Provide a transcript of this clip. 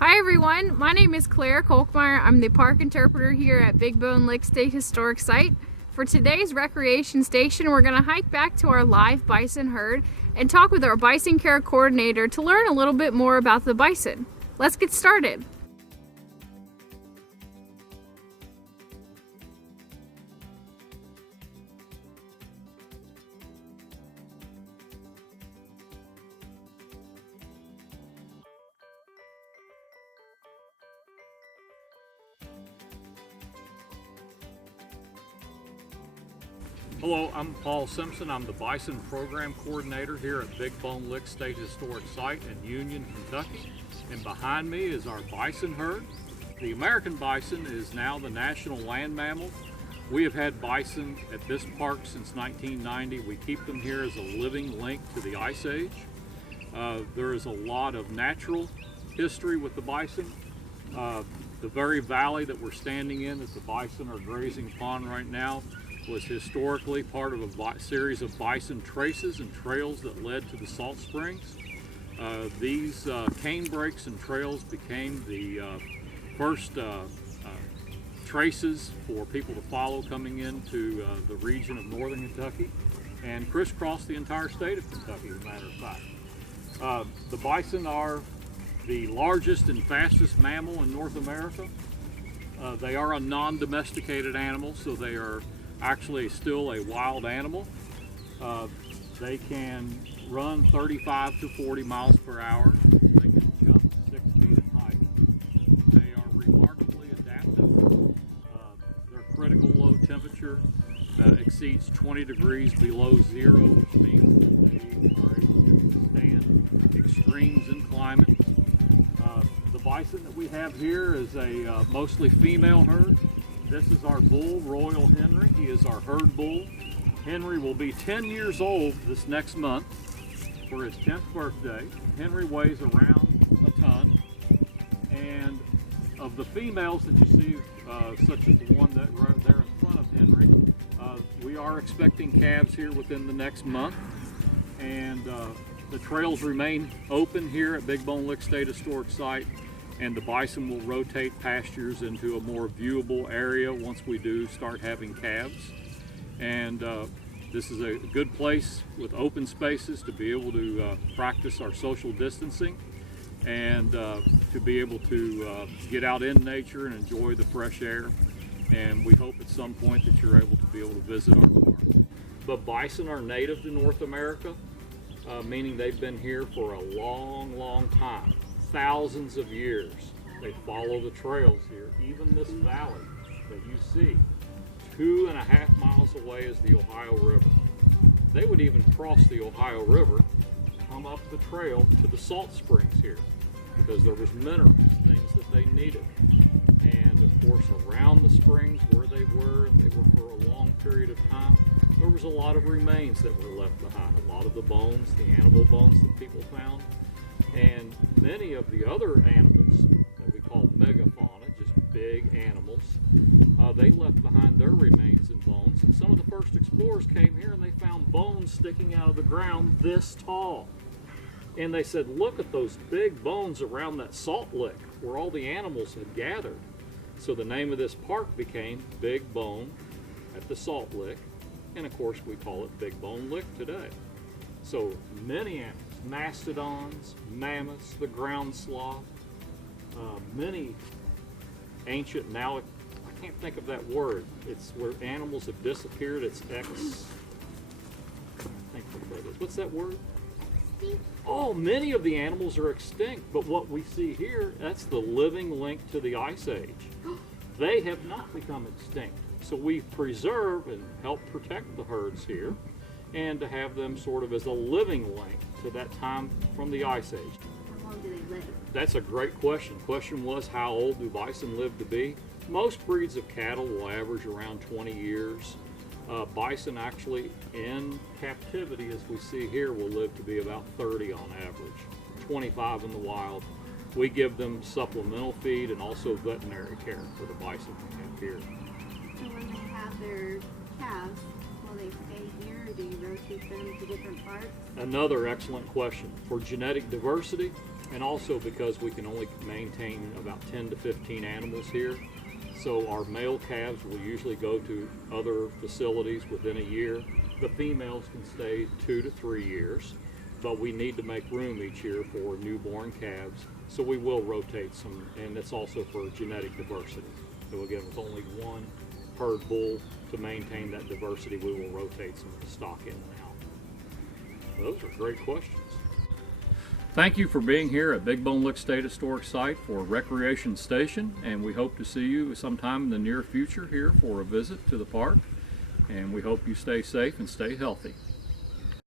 Hi everyone, my name is Claire Kolkmeyer. I'm the park interpreter here at Big Bone Lick State Historic Site. For today's recreation station, we're going to hike back to our live bison herd and talk with our Bison Care Coordinator to learn a little bit more about the bison. Let's get started. Hello, I'm Paul Simpson. I'm the Bison Program Coordinator here at Big Bone Lick State Historic Site in Union, Kentucky. And behind me is our bison herd. The American bison is now the national land mammal. We have had bison at this park since 1990. We keep them here as a living link to the Ice Age. There is a lot of natural history with the bison. The very valley that we're standing in that the bison are grazing upon right now was historically part of a series of bison traces and trails that led to the salt springs. These cane breaks and trails became the first traces for people to follow coming into the region of northern Kentucky and crisscross the entire state of Kentucky, as a matter of fact. The bison are the largest and fastest mammal in North America. They are a non-domesticated animal, so they are actually still a wild animal. They can run 35 to 40 miles per hour. They can jump 6 feet in height. They are remarkably adaptive. Their critical low temperature exceeds 20 degrees below zero, which means that they are able to withstand extremes in climate. The bison that we have here is a mostly female herd. This is our bull, Royal Henry. He is our herd bull. Henry will be 10 years old this next month for his 10th birthday. Henry weighs around a ton. And of the females that you see, such as the one that right there in front of Henry, we are expecting calves here within the next month. And the trails remain open here at Big Bone Lick State Historic Site, and the bison will rotate pastures into a more viewable area once we do start having calves. And this is a good place with open spaces to be able to practice our social distancing and to be able to get out in nature and enjoy the fresh air. And we hope at some point that you're able to be able to visit our park. But bison are native to North America, meaning they've been here for a long, long time. Thousands of years. They follow the trails here. Even this valley that you see, 2.5 miles away is the Ohio River. They would even cross the Ohio River, come up the trail to the salt springs here because there was minerals, things that they needed. And of course around the springs where they were for a long period of time, there was a lot of remains that were left behind. A lot of the bones, the animal bones that people found. And many of the other animals that we call megafauna, just big animals, they left behind their remains and bones. And some of the first explorers came here and they found bones sticking out of the ground this tall. And they said, look at those big bones around that salt lick where all the animals had gathered. So the name of this park became Big Bone at the Salt Lick. And of course we call it Big Bone Lick today. So many animals. Mastodons, mammoths, the ground sloth, many ancient, now I can't think of that word. It's where animals have disappeared. It's I think what that is. What's that word? Oh, many of the animals are extinct, but what we see here, that's the living link to the Ice Age. They have not become extinct. So we preserve and help protect the herds here, and to have them sort of as a living link to that time from the Ice Age. How long do they live? That's a great question. The question was, how old do bison live to be? Most breeds of cattle will average around 20 years. Bison actually in captivity, as we see here, will live to be about 30 on average, 25 in the wild. We give them supplemental feed and also veterinary care for the bison we have here. So when they have their calves, will they stay here, or do you rotate them to different parks? Another excellent question. For genetic diversity, and also because we can only maintain about 10 to 15 animals here, so our male calves will usually go to other facilities within a year. The females can stay 2 to 3 years, but we need to make room each year for newborn calves, so we will rotate some, and it's also for genetic diversity. So again, with only one herd bull, to maintain that diversity, we will rotate some of the stock in and out. Those are great questions. Thank you for being here at Big Bone Lick State Historic Site for Recreation Station, and we hope to see you sometime in the near future here for a visit to the park, and we hope you stay safe and stay healthy.